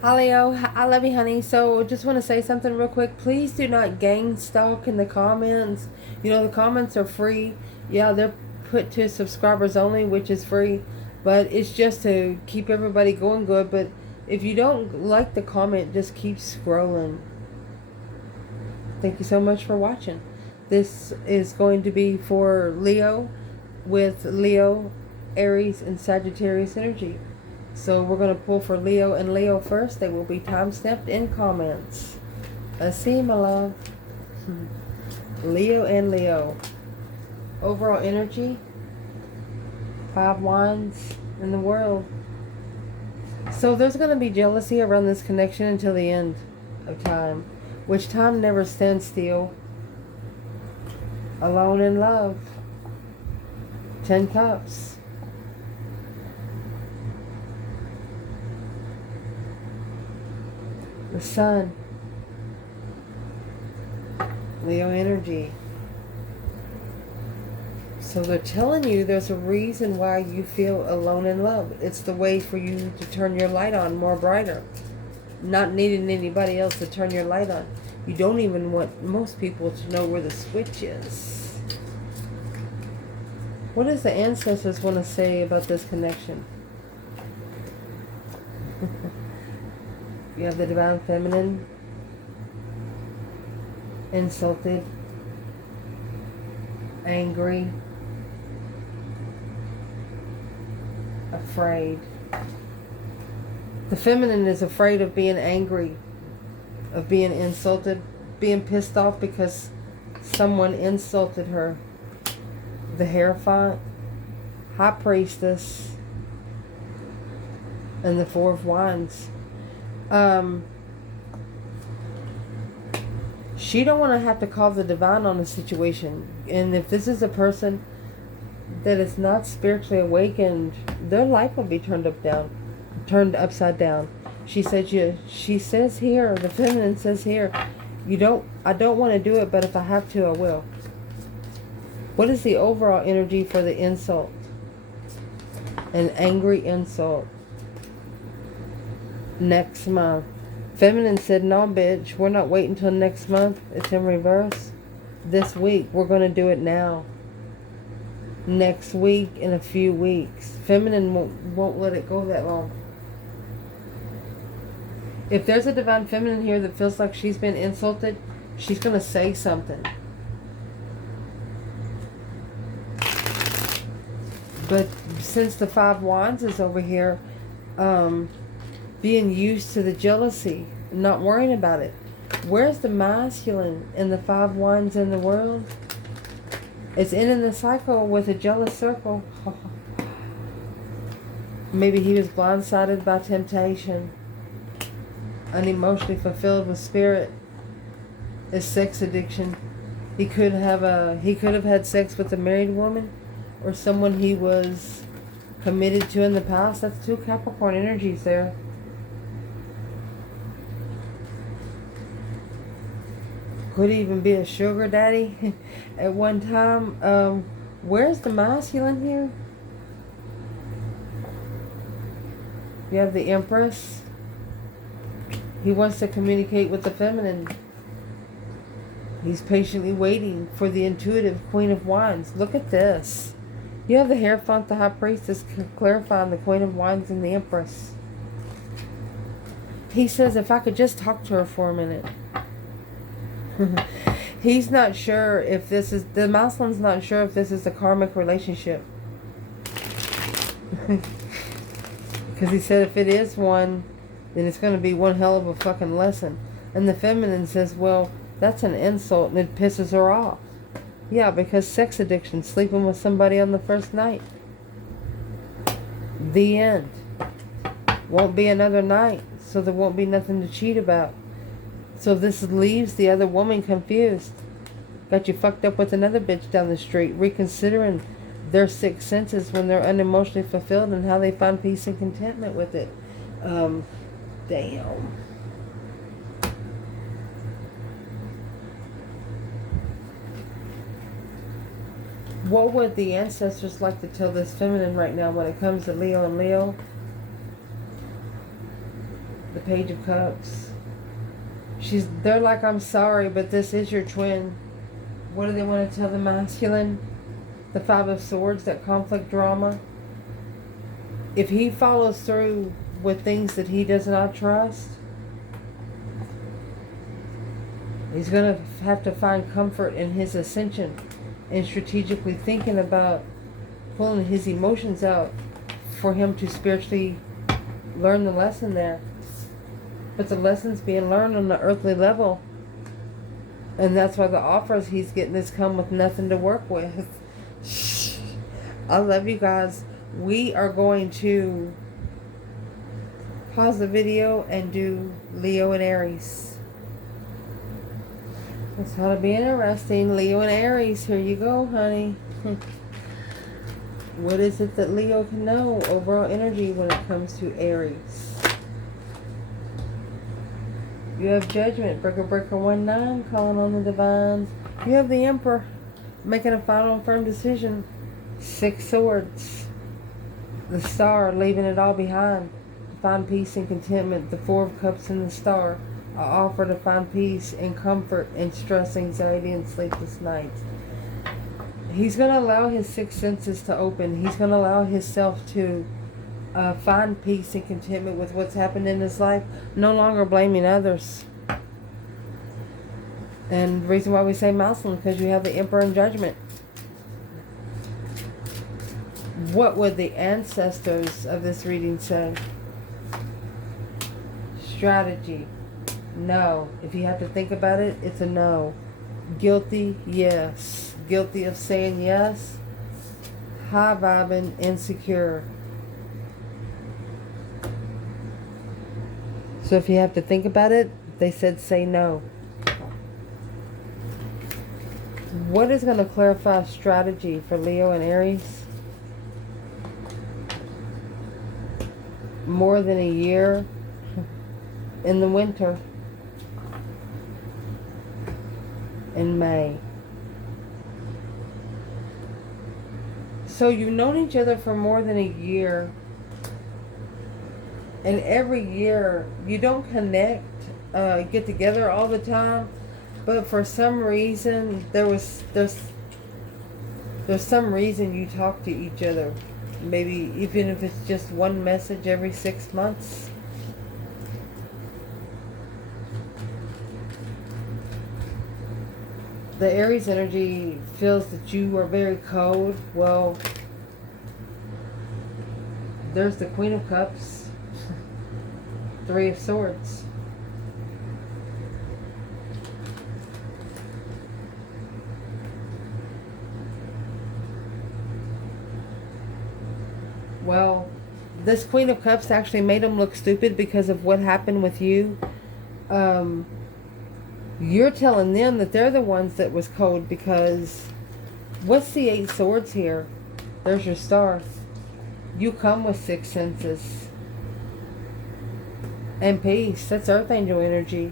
Hi Leo, I love you, honey. So, just want to say something real quick. Please do not gang stalk in the comments. You know, the comments are free. Yeah, they're put to subscribers only, which is free, but it's just to keep everybody going good. But if you don't like the comment, just keep scrolling. Thank you so much for watching. This is going to be for Leo with Leo, Aries, and Sagittarius energy. So we're going to pull for Leo and Leo first. They will be time-stamped in comments. Let's see, my love. Leo and Leo. Overall energy. 5 wands in the world. So there's going to be jealousy around this connection until the end of time. Which time never stands still. Alone in love. 10 cups. The sun. Leo energy. So they're telling you there's a reason why you feel alone in love. It's the way for you to turn your light on more brighter. Not needing anybody else to turn your light on. You don't even want most people to know where the switch is. What does the ancestors want to say about this connection? You have the divine feminine, insulted, angry, afraid. The feminine is afraid of being angry, of being insulted, being pissed off because someone insulted her. The Hierophant, High Priestess, and the Four of Wands. She don't want to have to call the divine on a situation. And if this is a person that is not spiritually awakened, their life will be turned upside down. She says here, the feminine says here, I don't want to do it, but if I have to, I will. What is the overall energy for the insult? An angry insult. Next month. Feminine said, no, bitch, we're not waiting until next month. It's in reverse. This week, we're going to do it now. Next week, in a few weeks. Feminine won't let it go that long. If there's a divine feminine here that feels like she's been insulted, she's going to say something. But since the 5 wands is over here, being used to the jealousy, not worrying about it. Where's the masculine in the 5 wands in the world? It's in the cycle with a jealous circle. Maybe he was blindsided by temptation. Unemotionally fulfilled with spirit. His sex addiction. He could have had sex with a married woman or someone he was committed to in the past. That's 2 Capricorn energies there. Could even be a sugar daddy at one time. Where's the masculine here? You have the Empress. He wants to communicate with the feminine. He's patiently waiting for the intuitive Queen of Wands. Look at this. You have the Hierophant, the High Priestess, clarifying the Queen of Wands and the Empress. He says, if I could just talk to her for a minute. He's not sure if this is, the Muslim's not sure if this is a karmic relationship. Because he said if it is one, then it's going to be one hell of a fucking lesson. And the feminine says, well, that's an insult, and it pisses her off. Yeah, because sex addiction, sleeping with somebody on the first night. The end. Won't be another night, so there won't be nothing to cheat about. So this leaves the other woman confused. Got you fucked up with another bitch down the street, reconsidering their 6 senses when they're unemotionally fulfilled and how they find peace and contentment with it. Damn. What would the ancestors like to tell this feminine right now when it comes to Leo and Leo? The Page of Cups. They're like, I'm sorry, but this is your twin. What do they want to tell the masculine? The Five of Swords, that conflict drama. If he follows through with things that he does not trust, he's going to have to find comfort in his ascension and strategically thinking about pulling his emotions out for him to spiritually learn the lesson there. But the lesson's being learned on the earthly level. And that's why the offers he's getting is come with nothing to work with. I love you guys. We are going to pause the video and do Leo and Aries. That's how to be interesting. Leo and Aries. Here you go, honey. What is it that Leo can know? Overall energy when it comes to Aries. You have Judgment, Breaker 19, calling on the divines. You have the Emperor, making a final and firm decision. 6 Swords. The Star, leaving it all behind. To find peace and contentment. The 4 of Cups and the Star. I offer to find peace and comfort in stress, anxiety, and sleepless nights. He's going to allow his 6 senses to open. He's going to allow himself to find peace and contentment with what's happened in his life, no longer blaming others. And the reason why we say Muslim, because you have the Emperor and Judgment. What would the ancestors of this reading say? Strategy. No. If you have to think about it, it's a no. Guilty, yes. Guilty of saying yes. High vibing, insecure. So if you have to think about it, they said say no. What is going to clarify strategy for Leo and Aries? More than a year in the winter. In May. So you've known each other for more than a year. And every year, you don't connect, get together all the time, but for some reason, there's some reason you talk to each other. Maybe even if it's just one message every 6 months. The Aries energy feels that you are very cold. Well, there's the Queen of Cups. 3 of Swords. Well, this Queen of Cups actually made them look stupid because of what happened with you. You're telling them that they're the ones that was cold because what's the 8 Swords here? There's your Star. You come with 6 senses. And peace. That's Earth Angel energy.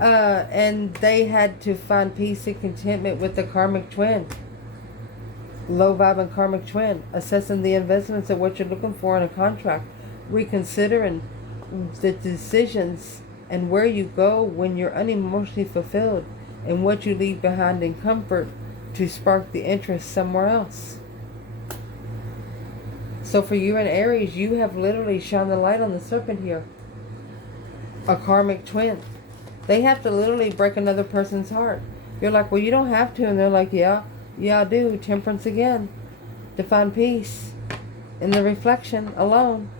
And they had to find peace and contentment with the karmic twin. Low vibe and karmic twin. Assessing the investments of what you're looking for in a contract. Reconsidering the decisions and where you go when you're unemotionally fulfilled. And what you leave behind in comfort to spark the interest somewhere else. So for you and Aries, you have literally shone the light on the serpent here. A karmic twin. They have to literally break another person's heart. You're like, well, you don't have to. And they're like, yeah, I do. Temperance again. To find peace in the reflection alone.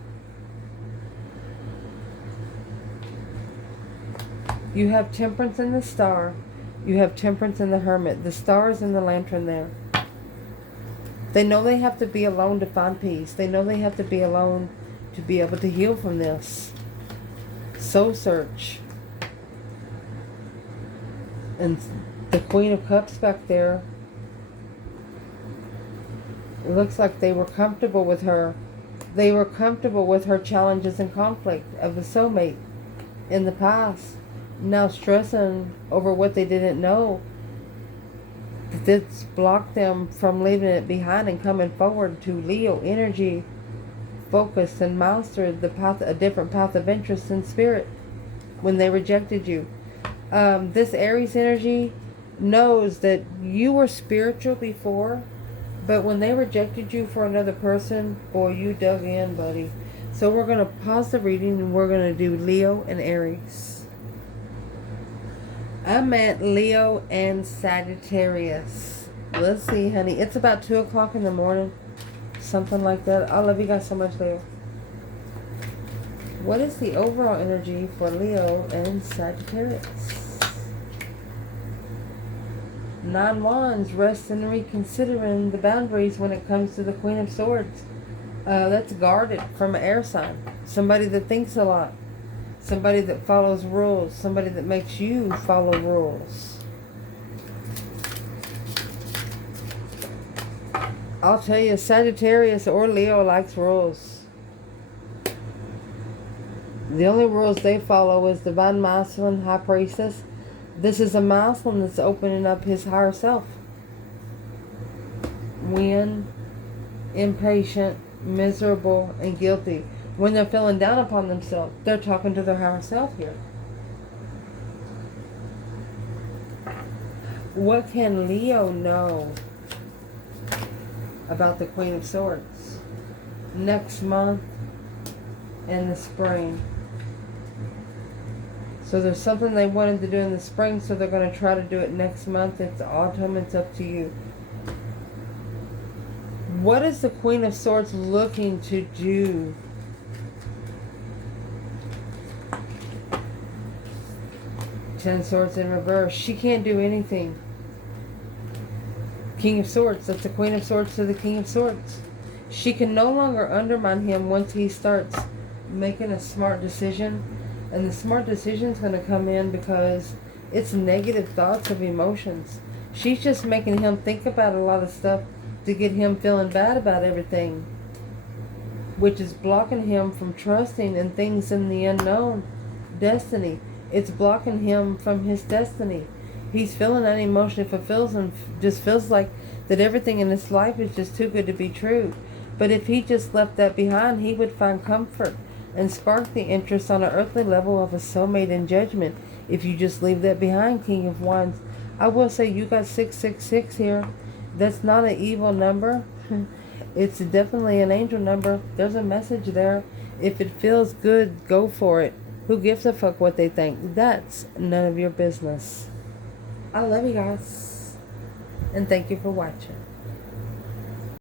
You have Temperance in the Star. You have Temperance in the Hermit. The Star is in the Lantern there. They know they have to be alone to find peace. They know they have to be alone to be able to heal from this. Soul search. And the Queen of Cups back there. It looks like they were comfortable with her. They were comfortable with her challenges and conflict of the soulmate in the past. Now stressing over what they didn't know. This blocked them from leaving it behind and coming forward to Leo energy focused and mastered the path, a different path of interest in spirit when they rejected you. This Aries energy knows that you were spiritual before, but when they rejected you for another person, boy, you dug in, buddy. So we're going to pause the reading and we're going to do Leo and Aries. I'm at Leo and Sagittarius. Let's see, honey. It's about 2 o'clock in the morning. Something like that. I love you guys so much, Leo. What is the overall energy for Leo and Sagittarius? 9 Wands, resting and reconsidering the boundaries when it comes to the Queen of Swords. That's guarded from an air sign. Somebody that thinks a lot. Somebody that follows rules. Somebody that makes you follow rules. I'll tell you, Sagittarius or Leo likes rules. The only rules they follow is Divine Masculine, High Priestess. This is a masculine that's opening up his higher self. When impatient, miserable, and guilty. When they're feeling down upon themselves, they're talking to their higher self here. What can Leo know about the Queen of Swords next month in the spring? So there's something they wanted to do in the spring, so they're going to try to do it next month. It's autumn. It's up to you. What is the Queen of Swords looking to do? Ten Swords in reverse. She can't do anything. King of Swords. That's the Queen of Swords to the King of Swords. She can no longer undermine him once he starts making a smart decision. And the smart decision is going to come in because it's negative thoughts of emotions. She's just making him think about a lot of stuff to get him feeling bad about everything, which is blocking him from trusting in things in the unknown. Destiny. It's blocking him from his destiny. He's feeling that emotion. It fulfills and just feels like that everything in his life is just too good to be true. But if he just left that behind, he would find comfort and spark the interest on an earthly level of a soulmate in judgment. If you just leave that behind, King of Wands. I will say you got 666 here. That's not an evil number. It's definitely an angel number. There's a message there. If it feels good, go for it. Who gives a fuck what they think? That's none of your business. I love you guys. And thank you for watching.